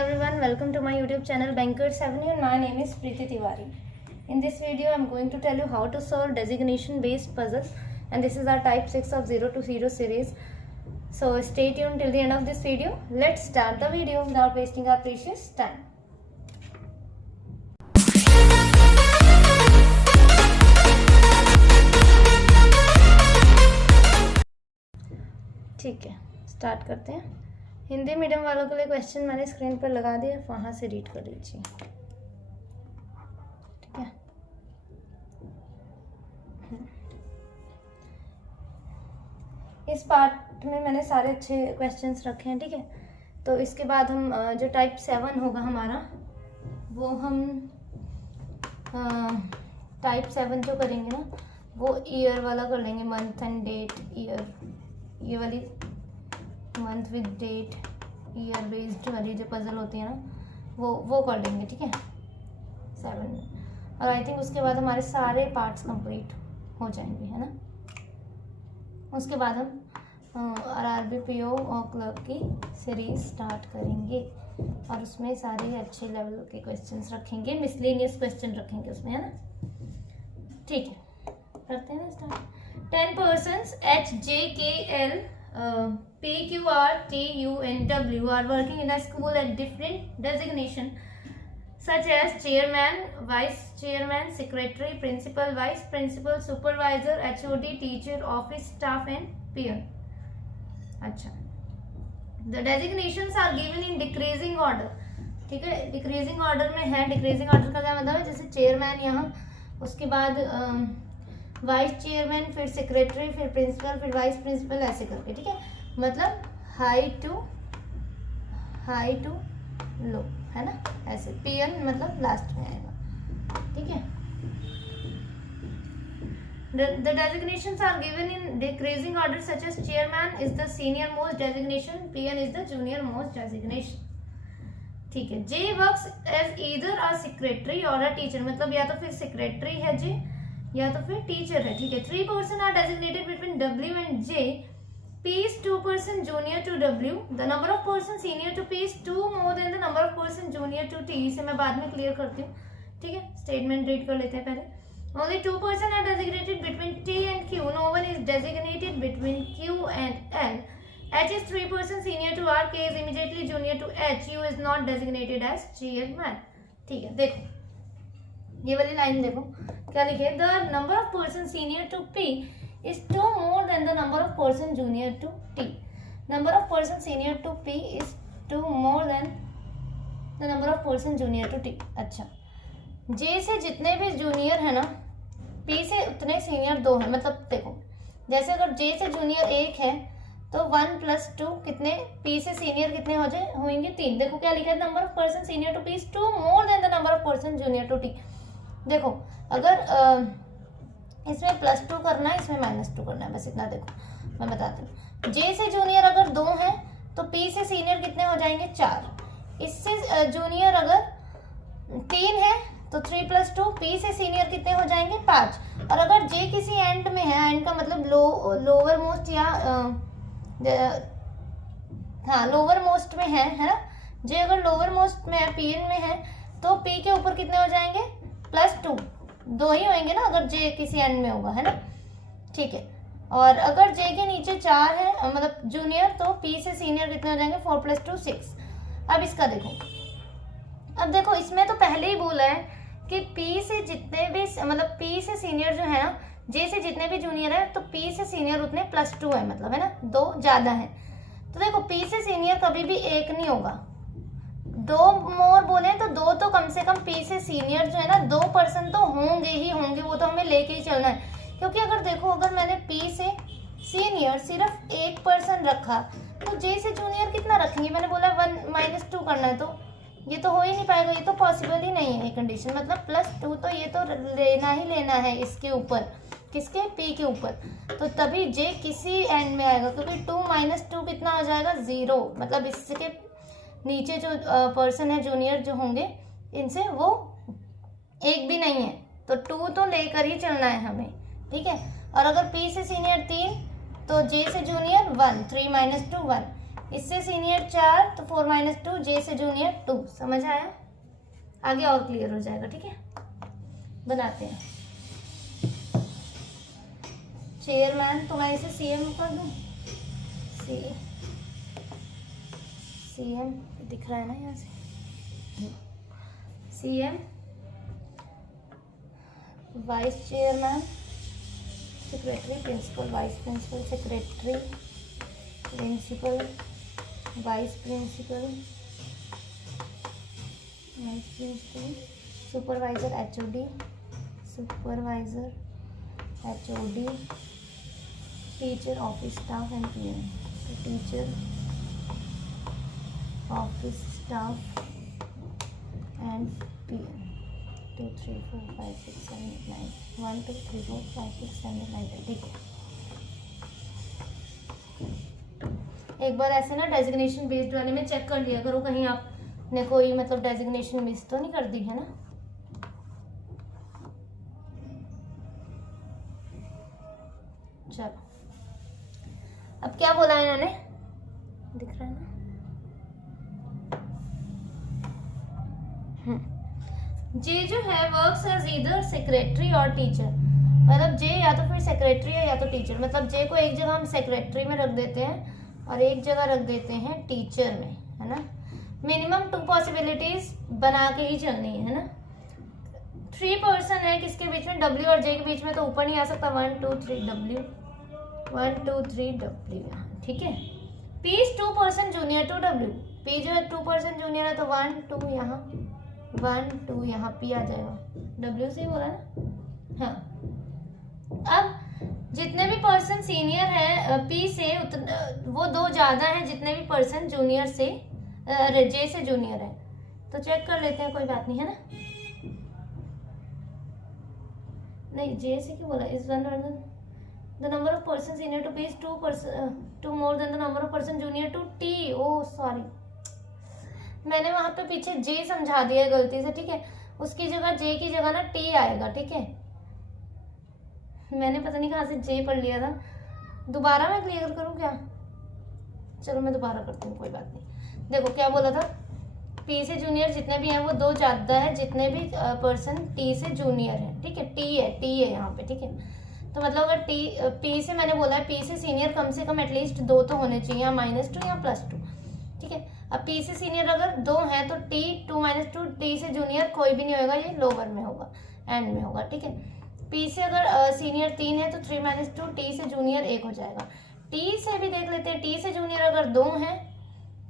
everyone, welcome to my YouTube channel Bankers Avenue and my name is Preeti Tiwari. In this video I am going to tell you how to solve designation based puzzles, and this is our type 6 of 0 to 0 series. So stay tuned till the end of this video. Let's start the video without wasting our precious time. ठीक है, start करते हैं। Hindi medium वालों के लिए question मैंने screen पर लगा दिया, वहाँ से रीड कर लीजिए। ठीक है, इस पार्ट में मैंने सारे अच्छे क्वेश्चंस रखे हैं। ठीक है, तो इसके बाद हम जो टाइप 7 होगा हमारा, वो हम टाइप 7 जो करेंगे ना, वो ईयर वाला कर लेंगे। मंथ एंड डेट, ईयर, ये वाली month with date, year based वाली जो पजल होती है ना, वो कर लेंगे। ठीक है, 7 में। और आई थिंक उसके बाद हमारे सारे पार्ट्स कंप्लीट हो जाएंगे, है ना। उसके बाद हम आरआरबी पीओ और क्लर्क की सीरीज स्टार्ट करेंगे और उसमें सारे अच्छे लेवल के क्वेश्चंस रखेंगे, मिसलेनियस क्वेश्चन रखेंगे उसमें, है ना। ठीक है, करते हैं ना start. 10 persons HJKL PQRTUNW are working in a school at different designation such as chairman, vice chairman, secretary, principal, vice principal, supervisor, HOD, teacher, office staff and peon. अच्छा, the designations are given in decreasing order. ठीक है, decreasing order में है। Decreasing order का क्या मतलब है, जैसे चेयरमैन यहाँ, उसके बाद वाइस चेयरमैन, फिर सेक्रेटरी, फिर प्रिंसिपल, फिर वाइस प्रिंसिपल, ऐसे करके। ठीक है, मतलब हाई टू लो, है ना, ऐसे। पीएन मतलब लास्ट में आएगा। ठीक है, the designations are given in decreasing order such as chairman is the senior most designation, PN is the junior most designation. ठीक है, J works as either a secretary or a teacher, मतलब या तो फिर सेक्रेटरी है J या तो फिर टीचर है। ठीक है, 3 person are designated between W and J. P is 2 person junior to W. The number of person senior to P is 2 more than the number of person junior to T. इसे मैं बाद में clear करती हूँ। ठीक है, statement read कर लेते हैं पहले। Only 2 person are designated between T and Q. No one is designated between Q and L. H is 3 person senior to R. K is immediately junior to H. U is not designated as chairman. ठीक है, देखो ये वाली line देखो क्या लिखे, the number of person senior to P is 2 more than the number of person junior to T. Number of person senior to P is 2 more than the number of person junior to T. अच्छा, J से जितने भी junior है ना, P से उतने senior 2 है। मतलब देखो, जैसे अगर J से जूनियर 1 है तो 1 + 2 कितने, P से सीनियर कितने हो जाए, होंगे 3। देखो क्या लिखा है, number of person senior to P is 2 more than the number of person junior to T. देखो अगर इसमें +2 करना है, इसमें -2 करना है, बस इतना देखो मैं बताती हूँ। J से जूनियर अगर 2 है तो P से सीनियर कितने हो जाएंगे, 4। इससे जूनियर अगर 3 है तो 3 + 2, P से सीनियर कितने हो जाएंगे, 5। और अगर J किसी एंड में है, एंड का मतलब लोअर मोस्ट या हाँ लोअर मोस्ट में है ना। J अगर लोअर मोस्ट में है, PN में है, तो P के ऊपर कितने हो जाएंगे, +2, 2 ही होंगे ना अगर J किसी एंड में होगा, है ना। ठीक है, और अगर J के नीचे 4 है मतलब जूनियर, तो P से सीनियर कितने हो जाएंगे, 4 + 2 6। अब इसका देखो, अब देखो इसमें तो पहले ही बोला है कि P से जितने भी मतलब P से सीनियर जो है ना, J से जितने भी जूनियर है तो P से सीनियर उतने +2 है, मतलब, है ना, 2 ज़्यादा है। तो देखो P से सीनियर कभी भी 1 नहीं होगा, 2 मोर बोले तो 2 तो कम से कम P से सीनियर जो है ना, 2 पर्सन तो होंगे ही होंगे, वो तो हमें लेके ही चलना है। क्योंकि अगर देखो, अगर मैंने P से सीनियर सिर्फ 1 पर्सन रखा तो J से जूनियर कितना रखेंगे, मैंने बोला 1 - 2 करना है, तो ये तो हो ही नहीं पाएगा, ये तो पॉसिबल ही नहीं है ये कंडीशन। मतलब +2 तो ये तो लेना ही लेना है इसके ऊपर, किसके, P के ऊपर। तो तभी J किसी एंड में आएगा, क्योंकि 2 - 2 कितना हो जाएगा, 0। मतलब इसके नीचे जो पर्सन है जूनियर जो होंगे, इनसे वो 1 भी नहीं है, तो 2 तो लेकर ही चलना है हमें। ठीक है, और अगर P से सीनियर 3 तो J से जूनियर 1, 3 - 2 1, इससे सीनियर 4 तो 4 - 2, जे से जूनियर 2। समझ आया? आगे और क्लियर हो जाएगा। ठीक है, बनाते हैं। चेयरमैन तो मैं इसे सीएम कर दूं, सीएम दिख रहा है ना यहाँ से, CM. Vice chairman, secretary, principal, vice principal, secretary, principal, vice principal, supervisor, HOD, supervisor, HOD, teacher, office staff and PM. तो teacher, office staff and PM. 2 3 4 5 6 7 8 9 1 2 3 4 5 6 7 8 9 10। ठीक है, एक बार ऐसे ना डेजिग्नेशन बेस्ड वाले में चेक कर लिया करो, कहीं आपने कोई मतलब डेजिग्नेशन मिस तो नहीं कर दी है ना। चलो, अब क्या बोला है इन्होंने, दिख रहा है ना। जे जो है वर्क्स एज ईदर सेक्रेटरी और टीचर, मतलब जे या तो फिर सेक्रेटरी है या तो टीचर। मतलब जे को एक जगह हम सेक्रेटरी में रख देते हैं और एक जगह रख देते हैं टीचर में, है ना। मिनिमम 2 पॉसिबिलिटीज बना के ही चलनी है ना। 3 पर्सन है किसके बीच में, डब्ल्यू और जे के बीच में, तो ऊपर नहीं आ सकता। 1 2 3 डब्ल्यू, 1 2 3 डब्ल्यू यहाँ। ठीक है, P is 2 person junior to W. P जो है 2 पर्सन जूनियर है, तो 1 2 यहाँ, 1 2 यहाँ, पी आ जाएगा। डब्ल्यू से ही बोला ना। हाँ, अब जितने भी पर्सन सीनियर है पी से, वो 2 ज्यादा है जितने भी पर्सन जूनियर से, जे से जूनियर है। तो चेक कर लेते हैं, कोई बात नहीं है ना। नहीं, जे से क्यों बोला, इस one the number of person senior to P is 2 more than the number of person junior to T. Oh sorry, मैंने वहां पे पीछे जे समझा दिया है गलती से। ठीक है, उसकी जगह जे की जगह ना टी आएगा। ठीक है, मैंने पता नहीं कहाँ से जे पढ़ लिया था। दोबारा मैं क्लियर करूँ क्या? चलो मैं दोबारा करती हूँ, कोई बात नहीं। देखो क्या बोला था, पी से जूनियर जितने भी हैं वो 2 ज्यादा है जितने भी पर्सन टी से जूनियर है। ठीक है, टी है यहाँ पे। ठीक है, तो मतलब अगर पी से मैंने बोला है पी से सीनियर कम से कम एटलीस्ट 2 तो होने चाहिए, या -2 या +2। ठीक है, अब पी से सीनियर अगर 2 है तो टी 2 - 2, टी से जूनियर कोई भी नहीं होगा, ये लोअर में होगा, एंड में होगा। ठीक है, पी से अगर सीनियर 3 है तो 3 - 2, टी से जूनियर 1 हो जाएगा। टी से भी देख लेते हैं, टी से जूनियर अगर 2 है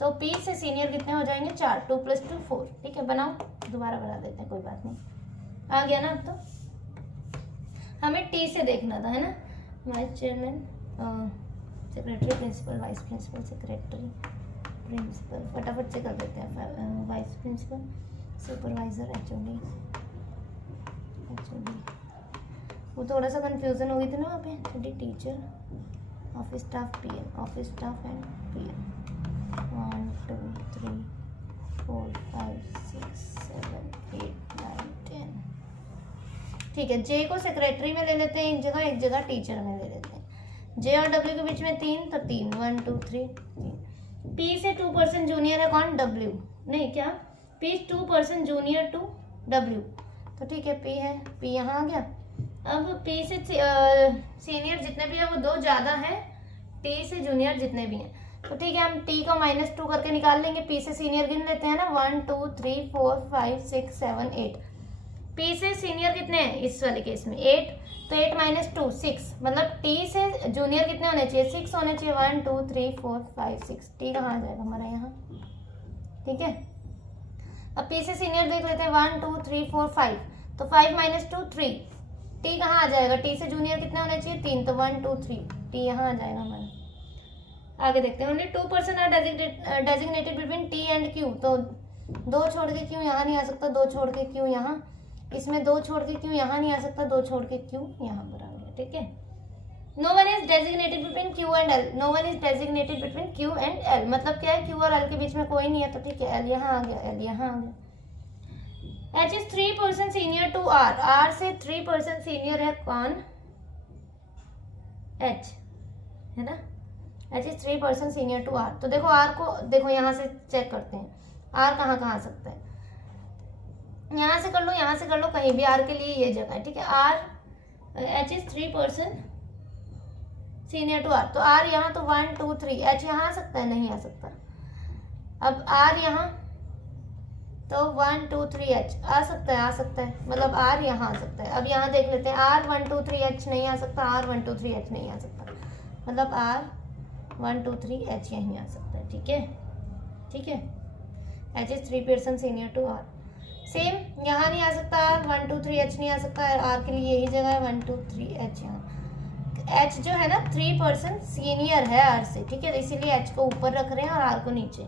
तो पी से सीनियर कितने हो जाएंगे, 4, 2 + 2 4। ठीक है, बनाओ, दोबारा बना देते हैं, कोई बात नहीं। आ गया ना अब तो। हमें टी से देखना था, है ना। Vice chairman, secretary, principal, vice principal, secretary, principal, फटाफट से कर देते हैं। Vice principal, supervisor, HOD. वो थोड़ा सा कंफ्यूजन हो गई थी ना वहाँ पे। Teacher, office staff, PM, office staff and PM. 1 2 3 4 5 6 7 8 9 10। ठीक है, जे को सेक्रेटरी में ले लेते हैं एक जगह टीचर में ले लेते हैं। जे और डब्ल्यू के बीच में 3 तो 3, 1 2 3 3। पी से 2 पर्सन जूनियर है कौन, डब्ल्यू। नहीं क्या, P 2 person junior to W. तो ठीक है, पी है, पी यहाँ आ गया। अब पी से सीनियर जितने भी हैं वो 2 ज्यादा है टी से जूनियर जितने भी हैं। तो ठीक है, हम टी का -2 करके निकाल लेंगे। पी से सीनियर गिन लेते हैं ना, 1 2 3 4 5 6 7 8। पी से सीनियर कितने हैं इस वाले केस में, 8। तो 8 - 2 6, मतलब टी से जूनियर कितने होने चाहिए, 6 होने चाहिए। 1 2 3 4 5 6। टी कहाँ आ जाएगा हमारा यहाँ। ठीक है, अब पी से सीनियर देख लेते हैं, 1 2 3 4 5। तो 5 - 2 3। टी कहाँ आ जाएगा, टी से जूनियर कितने होने चाहिए, 3। तो 1 2 3, टी यहाँ आ जाएगा हमारा। आगे देखते हैं। Only 2 person are designated between T and Q. तो 2 छोड़ के क्यू यहाँ नहीं आ सकता, 2 छोड़ के क्यू यहाँ, इसमें 2 छोड़ के क्यू यहाँ नहीं आ सकता, 2 छोड़ के क्यू यहाँ पर आ गया। ठीक है, no one is designated between Q and L. No one is designated between Q and L, मतलब क्या है, क्यू और एल के बीच में कोई नहीं है। तो ठीक है, एल यहाँ आ गया, एल यहाँ आ गया। H is 3 person senior to R। R से 3 पर्सन सीनियर है कौन, H, है ना। H is 3% senior to R. तो देखो आर को देखो यहाँ से चेक करते हैं, आर कहाँ कहाँ आ सकता है, यहाँ से कर लो, यहाँ से कर लो, कहीं भी आर के लिए ये जगह है, ठीक है। R H is 3% senior to R, तो आर यहाँ तो 1 2 3, एच यहाँ आ सकता है, नहीं आ सकता। अब आर यहाँ तो 1 2 3 एच आ सकता है, आ सकता है, मतलब आर यहाँ आ सकता है। अब यहाँ देख लेते हैं, आर 1 2 3 एच नहीं आ सकता, आर 1 2 3 एच नहीं आ सकता, मतलब आर 1 2 3 एच यहीं आ सकता है, ठीक है, ठीक है। H is 3% senior to R. Same यहाँ नहीं आ सकता, आर 1 2 3 एच नहीं आ सकता, आर के लिए यही जगह है 1 2 3 एच यहाँ। एच जो है ना 3% सीनियर है आर से, ठीक है, इसीलिए एच को ऊपर रख रहे हैं और आर को नीचे,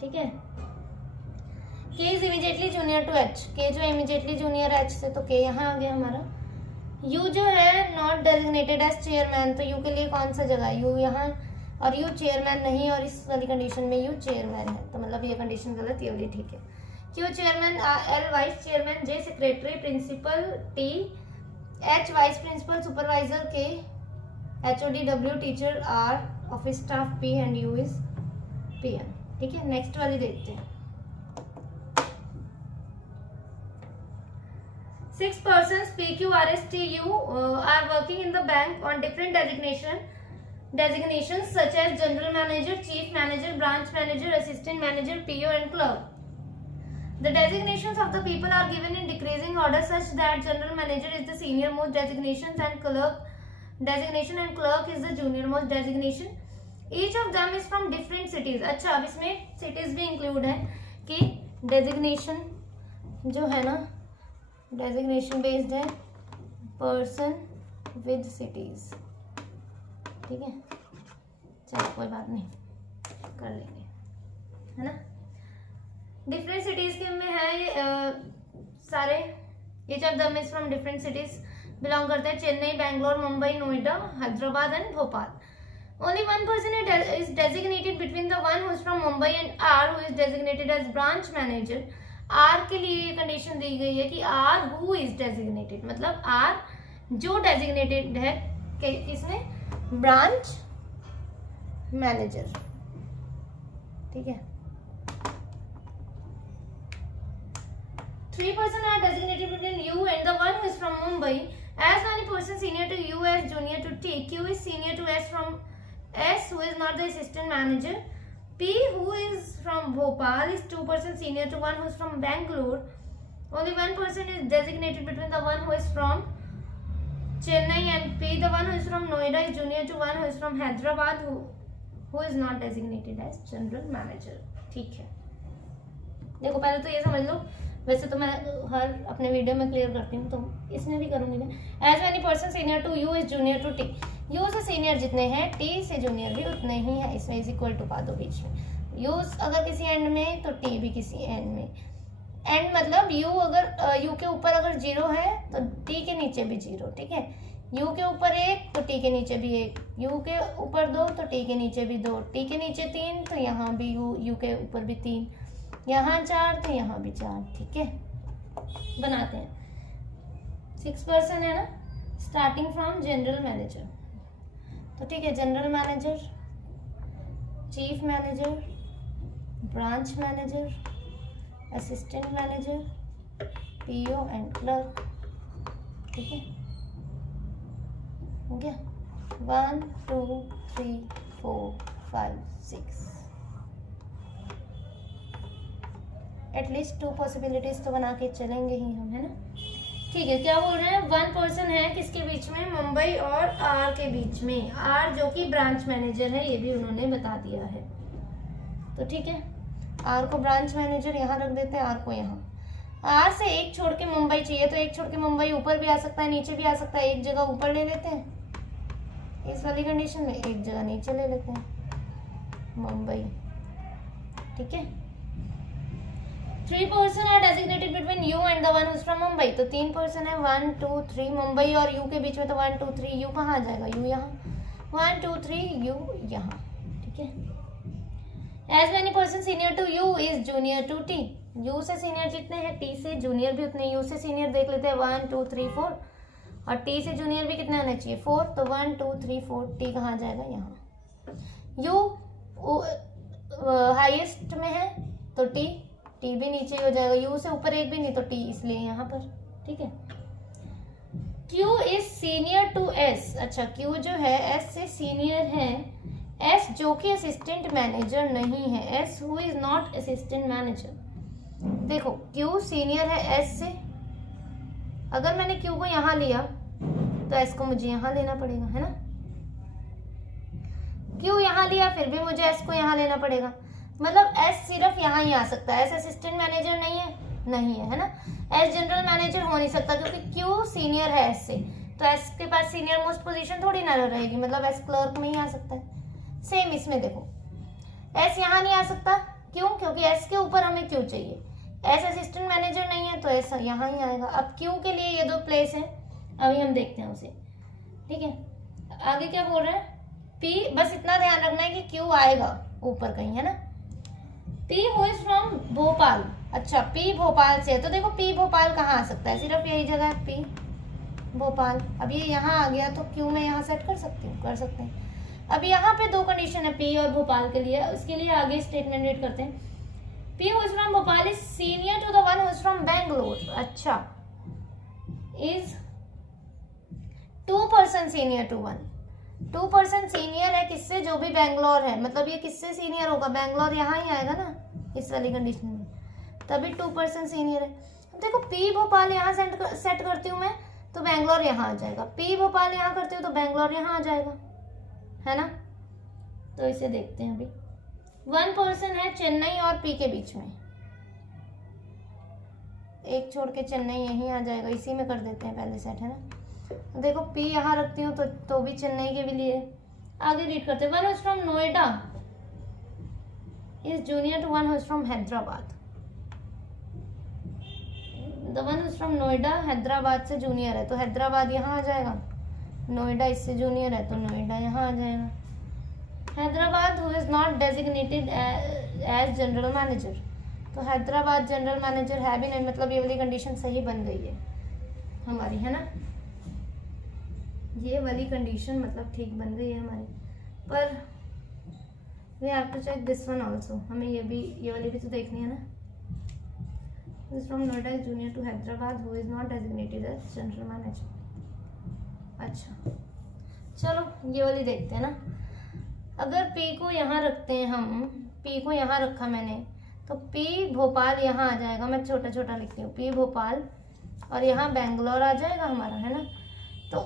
ठीक है। K is immediately junior to H, K जो इमीडिएटली जूनियर एच से, तो के यहाँ आ गया हमारा। यू जो है नॉट डेजिग्नेटेड एज चेयरमैन, तो यू के लिए कौन सा जगह है, यू यहाँ, और यू चेयरमैन नहीं, और इस वाली कंडीशन में यू चेयरमैन है, तो मतलब ये कंडीशन गलत, ये वाली ठीक है। Q chairman, L vice chairman, J secretary principal, T H vice principal supervisor, K HOD, W teacher, R office staff, P and U is PM, ठीक है। नेक्स्ट वाली देखते हैं। 6 persons PQRSTU are working in the bank on different designations such as general manager, chief manager, branch manager, assistant manager, PO and clerk. The designations of the people are given in decreasing order such that general manager is the senior most designation and clerk and clerk is the junior most designation. Each of them is from different cities. अच्छा, अब इसमें cities भी include है कि designation जो है ना designation based है पर्सन विद सिटीज, ठीक है, चलो कोई बात नहीं, कर लेंगे, है ना। डिफरेंट सिटीज के में है सारे, each of them is from different cities, belong करते हैं Chennai, Bangalore, Mumbai, Noida, Hyderabad and Bhopal. Only one person is designated between the one who is from Mumbai and R who is designated as branch manager. R के लिए ये condition दी गई है कि आर हु इज डेजिग्नेटेड, मतलब आर जो डेजिग्नेटेड है किसमें, ब्रांच मैनेजर, ठीक है। 3 persons are designated between you and the one who is from Mumbai. As many persons senior to you as junior to T. Q is senior to S from S, who is not the assistant manager. P, who is from Bhopal, is 2 persons senior to one who is from Bangalore. Only one person is designated between the one who is from Chennai and P, the one who is from Noida, is junior to one who is from Hyderabad, who is not designated as general manager. ठीक है, देखो पहले तो ये समझ लो, वैसे तो मैं हर अपने वीडियो में क्लियर करती हूँ, तो इसमें भी करूँगी मैं। As many person senior to U is junior to T, U से सीनियर जितने हैं टी से जूनियर भी उतने ही है, इसमें इज इक्वल टू पा दो बीच में। यू अगर किसी एंड में तो टी भी किसी एंड में, एंड मतलब यू अगर यू के ऊपर अगर 0 है तो टी के नीचे भी 0, ठीक है। यू के ऊपर 1 तो टी के नीचे भी 1, यू के ऊपर 2 तो टी के नीचे भी 2, टी के नीचे 3 तो यहाँ भी यू के ऊपर भी 3, यहाँ 4 तो यहाँ भी 4, ठीक है। बनाते हैं, 6 पर्सन है ना, स्टार्टिंग फ्रॉम जनरल मैनेजर, तो ठीक है, general manager, chief manager, branch manager, assistant manager, PO and clerk, ठीक है, हो गया। 1 2 3 4 5 6, एटलीस्ट 2 पॉसिबिलिटीज तो बना के चलेंगे ही हम, है ना। ठीक है, क्या बोल रहे हैं, 1 पर्सन है किसके बीच में, मुंबई और आर के बीच में, आर जो कि ब्रांच मैनेजर है, ये भी उन्होंने बता दिया है, तो ठीक है। आर को ब्रांच मैनेजर यहाँ रख देते हैं, आर को यहाँ। आर से 1 छोड़ के मुंबई चाहिए, तो 1 छोड़ के मुंबई ऊपर भी आ सकता है, नीचे भी आ सकता है, एक जगह ऊपर ले लेते हैं इस वाली कंडीशन में, एक जगह नीचे ले लेते हैं मुंबई, ठीक है। 3 person are designated between U and the one who is from Mumbai, तो 3 पर्सन है, 1 2 3, मुंबई और यू के बीच में, तो 1 2 3, यू कहाँ आ जाएगा, यू यहाँ, 1 2 3 यू यहाँ, ठीक है। As many person senior to U is junior to T, U से सीनियर जितने हैं टी से जूनियर भी उतने, यू से सीनियर देख लेते हैं 1 2 3 4, और टी से जूनियर भी कितने होने चाहिए 4, तो 1 2 3 4, टी कहाँ आ जाएगा यहाँ, यू हाईएस्ट में है तो टी भी नीचे ही हो जाएगा, यू से ऊपर एक भी नहीं तो टी, इसलिए यहाँ पर, ठीक है। Q is senior to S, अच्छा Q जो है S से सीनियर है, S जो कि असिस्टेंट मैनेजर नहीं है, S who is not assistant manager. देखो Q सीनियर है S से, अगर मैंने Q को यहाँ लिया तो S को मुझे यहाँ लेना पड़ेगा, है ना। Q यहाँ लिया फिर भी मुझे S को यहाँ लेना पड़ेगा, मतलब S सिर्फ यहाँ ही आ सकता है। S असिस्टेंट मैनेजर नहीं है, है ना। S जनरल मैनेजर हो नहीं सकता क्योंकि Q सीनियर है S से, तो S के पास सीनियर मोस्ट पोजीशन थोड़ी ना रहेगी, मतलब S क्लर्क में ही आ सकता है। सेम इसमें देखो S यहाँ नहीं आ सकता, क्यों? क्योंकि S के ऊपर हमें Q चाहिए, S असिस्टेंट मैनेजर नहीं है तो S यहाँ ही आएगा। अब Q के लिए ये दो प्लेस है, अभी हम देखते हैं उसे, ठीक है। आगे क्या बोल रहे हैं, P, बस इतना ध्यान रखना है कि Q आएगा ऊपर कहीं, है ना। P who is from Bhopal, अच्छा P भोपाल से है, तो देखो P भोपाल कहाँ आ सकता है, सिर्फ यही जगह है P भोपाल। अब ये यहाँ आ गया तो Q में यहाँ सेट कर सकती हूँ, कर सकते हैं। अब यहाँ पे दो कंडीशन है P और भोपाल के लिए, उसके लिए आगे स्टेटमेंट रीड करते हैं। P who is from Bhopal is senior to the one who is from Bangalore, अच्छा इज 2% सीनियर टू 1, 2% सीनियर है किससे, जो भी बैंगलोर है, मतलब ये किससे सीनियर होगा, बैंगलोर यहाँ ही आएगा ना इस वाली कंडीशन में, तभी 2% सीनियर है। अब देखो P भोपाल यहाँ सेट करती हूँ मैं तो बैंगलोर यहाँ आ जाएगा, P भोपाल यहाँ करती हूँ तो बैंगलोर यहाँ आ जाएगा, है ना। तो इसे देखते हैं। अभी 1% है चेन्नई और P के बीच में, एक छोड़ के चेन्नई यहीं आ जाएगा, इसी में कर देते हैं पहले सेट, है ना। देखो P यहाँ रखती हूँ तो भी चेन्नई के भी लिए। आगे रीड करते हैं। One is from Noida is junior to one who is from Hyderabad, the one is from Noida Hyderabad से जूनियर है तो हैदराबाद यहाँ आ जाएगा, नोएडा इससे जूनियर है तो नोएडा यहाँ आ जाएगा। Hyderabad who is not designated as general manager, तो हैदराबाद जनरल मैनेजर है भी नहीं, मतलब ये वाली कंडीशन सही बन गई है हमारी, है ना। ये वाली कंडीशन मतलब ठीक बन गई है हमारी, पर we have to check this one also, हमें ये वाली भी तो देखनी है ना। Is from Noida is junior to Hyderabad who is not designated as general manager. अच्छा चलो ये वाली देखते हैं ना। अगर P को यहाँ रखते हैं हम, P को यहाँ रखा मैंने तो P भोपाल यहाँ आ जाएगा, मैं छोटा छोटा लिखती हूँ, P भोपाल और यहाँ बैंगलोर आ जाएगा हमारा, है ना। तो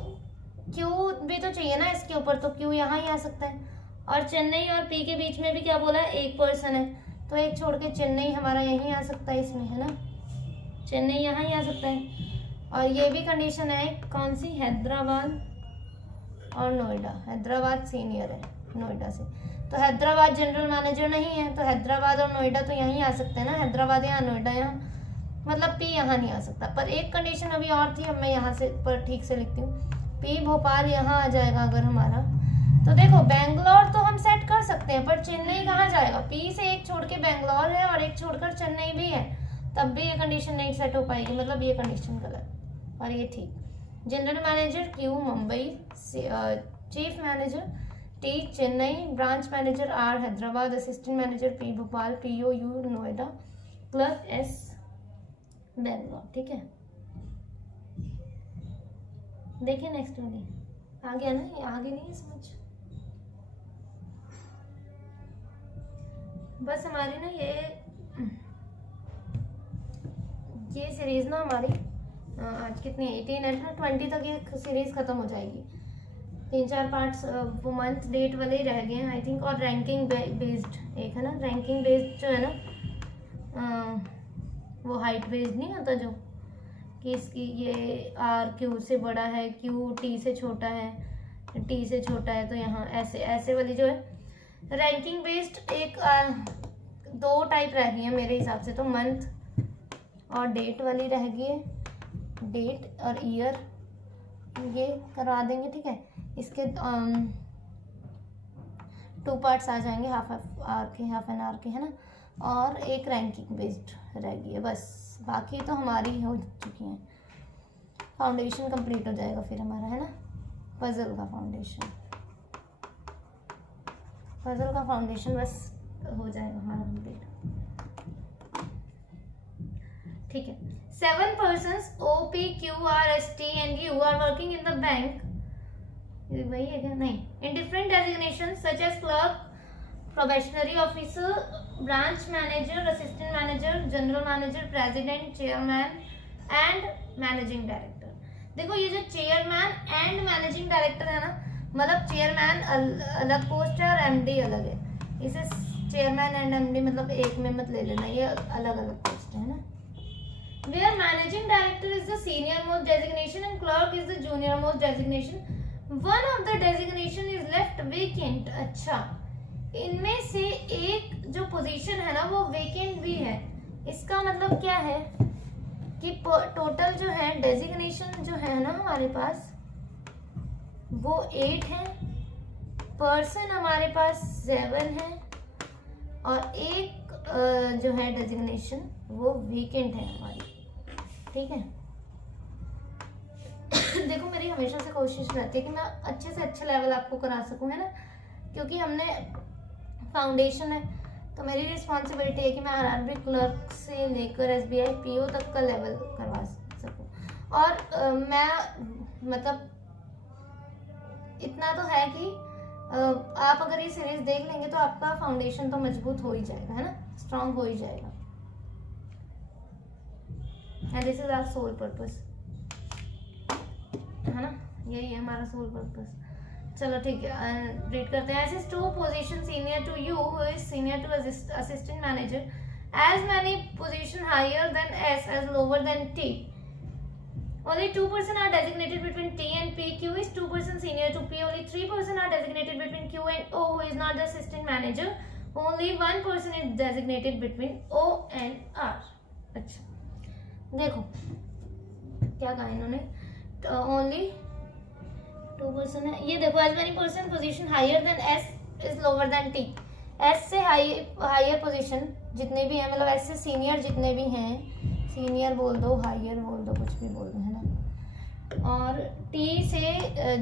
Q भी तो चाहिए ना इसके ऊपर, तो Q यहाँ ही आ सकता है। और चेन्नई और P के बीच में भी क्या बोला है, 1% है, तो एक छोड़ के चेन्नई हमारा यहीं आ सकता है इसमें, है ना। चेन्नई यहाँ ही आ सकता है। और ये भी कंडीशन है कौन सी, हैदराबाद और नोएडा, हैदराबाद सीनियर है नोएडा से, तो हैदराबाद जनरल मैनेजर नहीं है, तो हैदराबाद और नोएडा तो यहीं आ सकते हैं ना, हैदराबाद यहाँ नोएडा यहाँ, मतलब P यहाँ नहीं आ सकता। पर एक कंडीशन अभी और थी, अब मैं यहाँ से पर ठीक से लिखती हूँ, P भोपाल यहाँ आ जाएगा अगर हमारा, तो देखो बैंगलोर तो हम सेट कर सकते हैं, पर चेन्नई कहाँ जाएगा, P से एक छोड़ के बैंगलोर है और एक छोड़कर चेन्नई भी है, तब भी ये कंडीशन नहीं सेट हो पाएगी, मतलब ये कंडीशन गलत और ये ठीक। General manager Q Mumbai, chief manager T Chennai, branch manager R Hyderabad, assistant manager P Bhopal, POU Noida, clerk S Bangalore, ठीक है। देखिए नेक्स्ट वाली आ गया ना, ये आगे नहीं है समझ। बस हमारी ना ये सीरीज ना हमारी आज कितनी 18 है ना, 20 तक ये सीरीज खत्म हो जाएगी। 3-4 पार्ट्स वो मंथ डेट वाले ही रह गए हैं आई थिंक, और रैंकिंग बेस्ड एक है ना, रैंकिंग बेस्ड जो है ना, वो हाइट बेस्ड नहीं होता जो कि इसकी ये R Q से बड़ा है, Q T से छोटा है, T से छोटा है, तो यहाँ ऐसे ऐसे वाली जो है रैंकिंग बेस्ड एक 2 टाइप रह गई है मेरे हिसाब से, तो मंथ और डेट वाली रह गई है, डेट और ईयर ये करवा देंगे, ठीक है। इसके 2 पार्ट्स आ जाएंगे, हाफ एन आवर के, है ना, और एक रैंकिंग बेस्ड रह गई है बस, बाकी तो हमारी हो चुकी हैं। फाउंडेशन कंप्लीट हो जाएगा फिर हमारा, है ना, पजल का फाउंडेशन। पजल का फाउंडेशन बस हो जाएगा हमारा कंप्लीट। ठीक है। 7 persons O P Q R S T and U are working in the bank, वही है क्या? नहीं, in different designations such as clerk, probationary officer, branch manager, assistant manager, general manager, president, chairman and managing director। देखो ये जो chairman and managing director है ना, मतलब चेयरमैन अलग पोस्ट है और एमडी अलग है। इसे चेयरमैन एंड एमडी मतलब एक में मत ले लेना, ये अलग अलग पोस्ट है ना। Where managing director is the senior most designation and clerk is the junior most designation, one of the designation is left vacant। अच्छा, इनमें से एक जो पोजीशन है ना वो वेकेंट भी है। इसका मतलब क्या है कि टोटल जो है डेजिग्नेशन जो है ना हमारे पास वो 8 है, पर्सन हमारे पास 7 है और एक जो है डेजिग्नेशन वो वीकेंड है हमारी। ठीक है। देखो मेरी हमेशा से कोशिश रहती है कि मैं अच्छे से अच्छे लेवल आपको करा सकूं, है ना, क्योंकि हमने फाउंडेशन है तो मेरी रिस्पॉन्सिबिलिटी है कि मैं आरआरबी क्लर्क से लेकर एसबीआई पीओ तक का लेवल करवा सकूं। और मैं मतलब इतना तो है कि आप अगर ये सीरीज देख लेंगे तो आपका फाउंडेशन तो मजबूत हो ही जाएगा, है ना, स्ट्रांग हो ही जाएगा। And this is our sole purpose, है ना, यही है हमारा सोल पर्पस। चलो ठीक है, रीड करते हैं। S is two position senior to U who is senior to assistant manager, as many position higher than S as lower than T, only 2 persons are designated between T and P, Q is 2 persons senior to P, only 3 persons are designated between Q and O who is not the assistant manager, only 1 person is designated between O and R। अच्छा देखो क्या कहा इन्होंने, only 2 person है, ये देखो as many person position higher than S is lower than T, S से higher position जितने भी हैं, मतलब एस से सीनियर जितने भी हैं, सीनियर बोल दो, हायर बोल दो, कुछ भी बोल दो, है ना, और टी से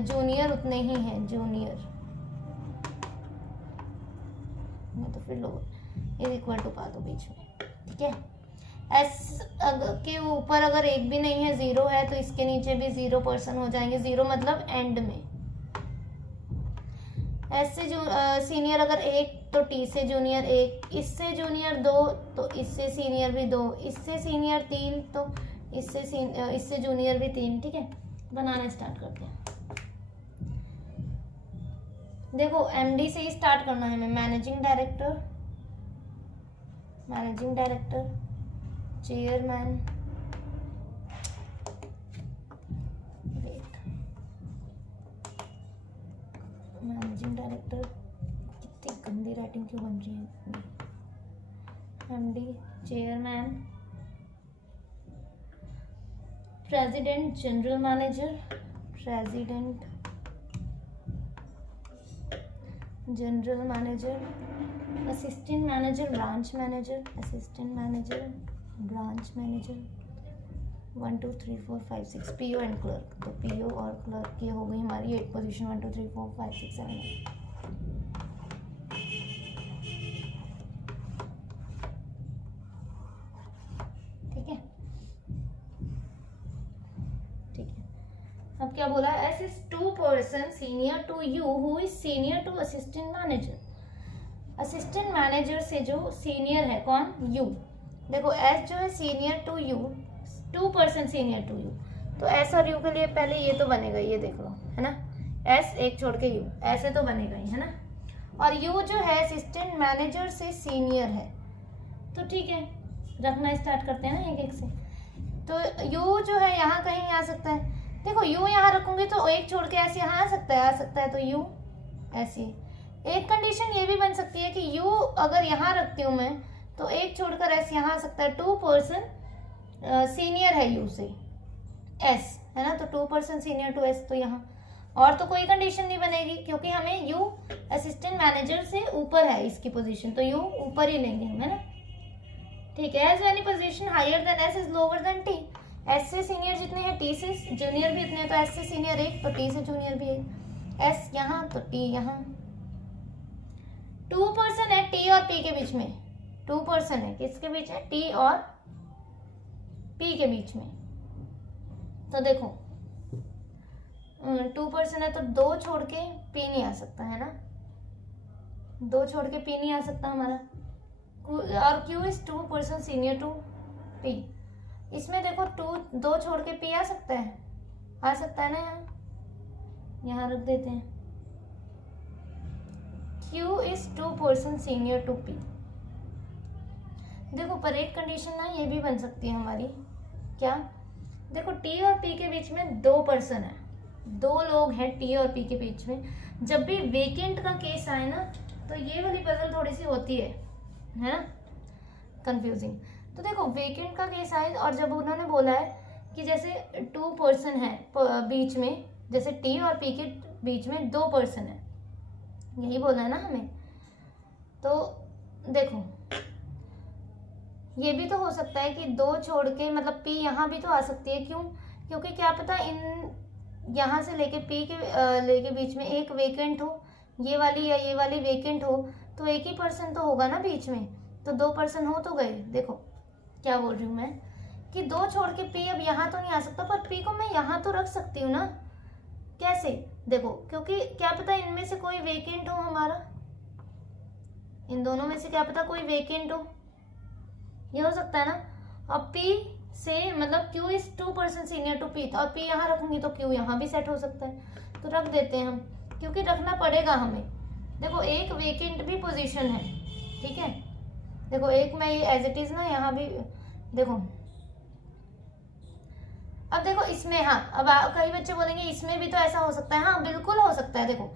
जूनियर उतने ही हैं, जूनियर तो फिर लोअर इज इक्वल टू पा दो बीच में। ठीक है। एस के ऊपर अगर एक भी नहीं है, 0 है, तो इसके नीचे भी 0 पर्सन हो जाएंगे। 0 मतलब एंड में। एस से सीनियर अगर 1 तो टी से जूनियर 1, इससे जूनियर 2 तो इससे सीनियर भी 2, इससे सीनियर 3 तो इससे जूनियर भी 3। ठीक है, बनाना स्टार्ट करते हैं। देखो एमडी से ही स्टार्ट करना है हमें। Managing director, chairman, managing director, कितनी गंदी राइटिंग क्यों बन रही है। MD, chairman, president, general manager, assistant manager, branch manager, 1 2 3 4 5 6 PO and clerk. तो पीओ और क्लर्क की हो गई हमारी 8 पोजीशन, 1 2 3 4 5 6 7 8। ठीक है, अब क्या बोला, S is 2 person senior to U who is senior to assistant manager. Assistant manager से जो सीनियर है कौन, यू। देखो एस जो है senior to U, 2 person senior to U, तो एस और यू के लिए पहले ये तो बनेगा, ये देख लो, है ना, एस एक छोड़ के यू, ऐसे तो बनेगा ही, है ना। और यू जो है असिस्टेंट मैनेजर से सीनियर है, तो ठीक है, रखना स्टार्ट करते हैं ना एक एक से। तो यू जो है यहाँ कहीं आ सकता है। देखो यू यहाँ रखूंगी तो एक छोड़ के ऐसे यहाँ आ सकता है, तो यू ऐसे। एक कंडीशन ये भी बन सकती है कि यू अगर यहाँ रखती हूँ मैं तो एक छोड़कर एस यहाँ आ सकता है। 2 पर्सन सीनियर है यू से एस, है ना, तो 2 पर्सन सीनियर टू एस, तो यहाँ और तो कोई कंडीशन नहीं बनेगी क्योंकि हमें यू असिस्टेंट मैनेजर से ऊपर है इसकी पोजीशन, तो यू ऊपर ही लेंगे हम, है ना। ठीक है। As any position higher than S is lower than T, S से सीनियर जितने हैं टी से जूनियर भी इतने, तो एस से सीनियर 1 तो टी से जूनियर भी 1, एस यहाँ तो टी यहाँ। टू पर्सन है टी और पी के बीच में, टू पर्सन है किसके बीच है, टी और पी के बीच में। तो देखो 2 पर्सन है तो 2 छोड़ के पी नहीं आ सकता है ना, 2 छोड़ के पी नहीं आ सकता हमारा, और Q is 2 person senior to P. इसमें देखो 2 छोड़ के पी आ सकता है, आ सकता है ना, यहाँ रख देते हैं, Q is 2 person senior to P. देखो पर एक कंडीशन ना ये भी बन सकती है हमारी, क्या, देखो टी और पी के बीच में 2 पर्सन है, 2 लोग हैं टी और पी के बीच में। जब भी वेकेंट का केस आए ना तो ये वाली पजल थोड़ी सी होती है ना, कंफ्यूजिंग। तो देखो वेकेंट का केस आए और जब उन्होंने बोला है कि जैसे 2 पर्सन है बीच में, जैसे टी और पी के बीच में 2 पर्सन है, यही बोला है ना हमें। तो देखो ये भी तो हो सकता है कि 2 छोड़ के मतलब पी यहाँ भी तो आ सकती है, क्यों, क्योंकि क्या पता इन यहाँ से लेके पी के लेके बीच में एक वेकेंट हो, ये वाली या ये वाली वेकेंट हो, तो एक ही पर्सन तो होगा ना बीच में, तो 2 पर्सन हो तो गए। देखो क्या बोल रही हूँ मैं कि 2 छोड़ के पी अब यहाँ तो नहीं आ सकता, पर पी को मैं यहाँ तो रख सकती हूँ ना, कैसे, देखो क्योंकि क्या पता इनमें से कोई वेकेंट हो हमारा, इन दोनों में से क्या पता कोई वेकेंट हो, ये हो सकता है ना। अब P से मतलब Q is 2 person senior to P, और P यहाँ रखूंगी तो Q यहाँ भी सेट हो सकता है, तो रख देते हैं हम, क्योंकि रखना पड़ेगा हमें। देखो एक वेकेंट भी पोजीशन है, ठीक है, देखो एक मैं ये एज इट इज ना यहाँ भी देखो, अब देखो इसमें, हाँ अब कई बच्चे बोलेंगे इसमें भी तो ऐसा हो सकता है, हाँ बिल्कुल हो सकता है। देखो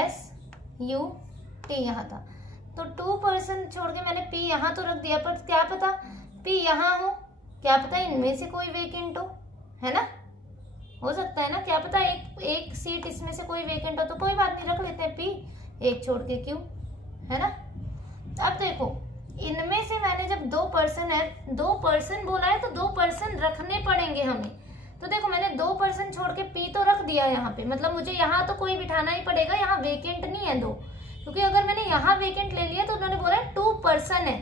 SUT यहाँ था, तो 2 पर्सन छोड़ के मैंने P यहाँ तो रख दिया, पर क्या पता P यहाँ हो, क्या पता इनमें से कोई वेकेंट हो, है ना, हो सकता है ना, क्या पता एक सीट इसमें से कोई वेकेंट हो, तो कोई बात नहीं, रख लेते हैं P, एक छोड़ के Q, है ना। अब देखो इनमें से मैंने जब 2 पर्सन है, 2 पर्सन बोला है तो 2 पर्सन रखने पड़ेंगे हमें। तो देखो मैंने 2 पर्सन छोड़ के P तो रख दिया यहाँ पे, मतलब मुझे यहाँ तो कोई बिठाना ही पड़ेगा, यहाँ वेकेंट नहीं है 2, क्योंकि अगर मैंने यहाँ वेकेंट ले लिया तो उन्होंने बोला 2 पर्सन है,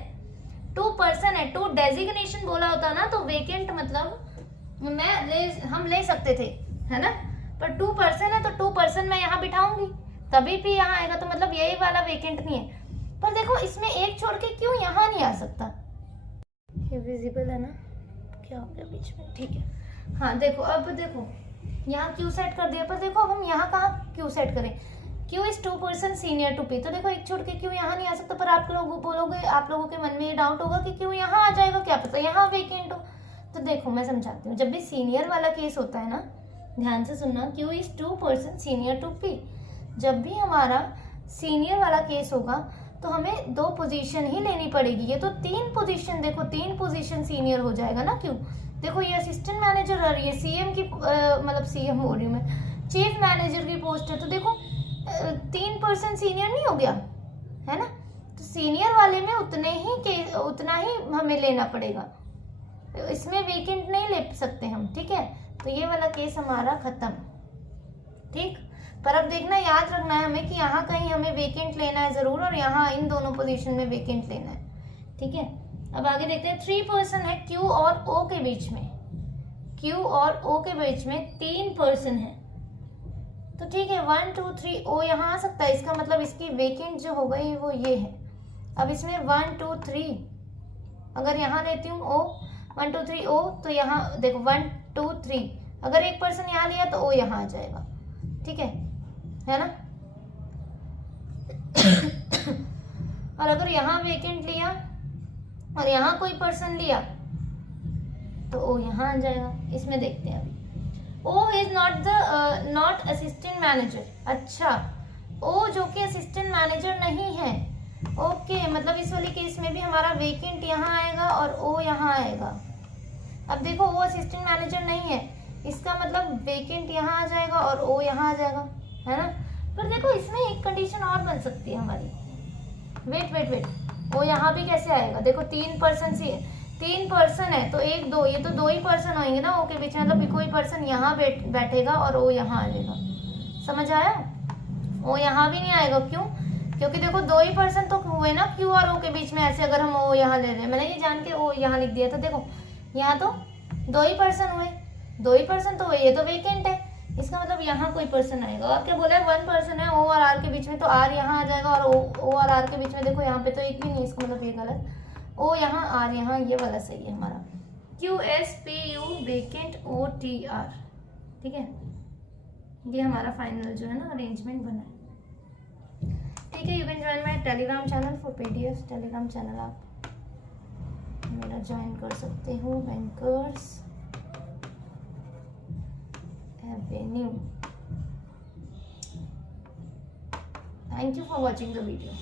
2 पर्सन है, 2 डेजिग्नेशन बोला होता ना तो वेकेंट मतलब हम ले सकते थे, है ना, पर 2 पर्सन है तो 2 पर्सन मैं यहाँ बिठाऊंगी तभी P यहाँ आएगा, तो मतलब यही वाला वेकेंट नहीं है। पर देखो इसमें एक छोड़ के क्यों यहाँ नहीं आ सकता, ये विजिबल है ना, क्या हो गया बीच में, ठीक है, हाँ देखो अब देखो यहाँ Q सेट कर दिया, पर देखो अब हम यहाँ कहाँ Q सेट करें, Q is 2 person senior to P, तो देखो एक छोड़ के Q यहाँ नहीं आ सकता, पर आप लोग बोलोगे, आप लोगों के मन में ये डाउट होगा कि Q यहाँ आ जाएगा, क्या पता यहाँ वेकेंट हो। तो देखो मैं समझाती हूँ, जब भी सीनियर वाला केस होता है ना, ध्यान से सुनना, Q is 2 person senior to P, जब भी हमारा सीनियर वाला केस होगा तो हमें 2 पोजीशन ही लेनी पड़ेगी, ये तो 3 पोजीशन, देखो 3 पोजीशन सीनियर हो जाएगा ना Q। देखो ये असिस्टेंट मैनेजर और ये CM की मतलब CM हो रही हूँ मैं, चीफ मैनेजर की पोस्ट है, तो देखो 3 पर्सन सीनियर नहीं हो गया, है ना, तो सीनियर वाले में उतना ही हमें लेना पड़ेगा, इसमें वेकेंट नहीं ले सकते हम, ठीक है, तो ये वाला केस हमारा खत्म, ठीक। पर अब देखना, याद रखना है हमें कि यहाँ कहीं हमें वेकेंट लेना है जरूर, और यहाँ इन दोनों पोजीशन में वेकेंट लेना है, ठीक है। अब आगे देखते हैं, 3 पर्सन है Q और O के बीच में, Q और O के बीच में 3 पर्सन है, तो ठीक है 1 2 3 O यहाँ आ सकता है, इसका मतलब इसकी वेकेंट जो हो गई वो ये है। अब इसमें 1 2 3 अगर यहाँ लेती हूँ O, 1 2 3 O, तो यहाँ देखो 1 2 3, अगर एक पर्सन यहाँ लिया तो O यहाँ आ जाएगा, ठीक है ना। और अगर यहाँ वेकेंट लिया और यहाँ कोई पर्सन लिया तो O यहाँ आ जाएगा। इसमें देखते हैं अभी, O is not assistant manager, अच्छा O जो कि असिस्टेंट मैनेजर नहीं है, ओके, मतलब इस वाले केस में भी हमारा वेकेंट यहाँ आएगा और O यहाँ आएगा। अब देखो O असिस्टेंट मैनेजर नहीं है, इसका मतलब वेकेंट यहाँ आ जाएगा और O यहाँ आ जाएगा, है ना। पर देखो इसमें एक कंडीशन और बन सकती है हमारी, वेट, O यहाँ भी कैसे आएगा, देखो 3 पर्सन है तो 1 2, ये तो 2 ही पर्सन होंगे ना O के बीच में, मतलब कोई पर्सन यहाँ बैठेगा और O यहाँ आ जाएगा, समझ आया। O यहाँ भी नहीं आएगा, क्यों, क्योंकि देखो दो ही पर्सन तो हुए ना क्यू और ओ के बीच में, ऐसे अगर हम ओ यहाँ ले रहे हैं, मैंने ये जान के ओ यहाँ लिख दिया था, देखो यहाँ तो दो ही पर्सन हुए, दो ही पर्सन तो हुए, ये तो वेकेंट है, इसका मतलब यहाँ कोई पर्सन आएगा। और क्या बोला है, वन पर्सन है ओ और आर के बीच में, तो आर यहाँ आ जाएगा, और ओ और आर के बीच में देखो यहाँ पे तो एक भी नहीं, इसका मतलब ये गलत, ओ यहाँ आर यहाँ, ये वाला सही है हमारा। Q S P U vacant O T R, ठीक है, ये हमारा फाइनल जो है ना अरेंजमेंट बना है। ठीक है, you can join my Telegram channel for PDF. Telegram channel आप मेरा ज्वाइन कर सकते हो, bankers Avenue. Thank you for watching the video.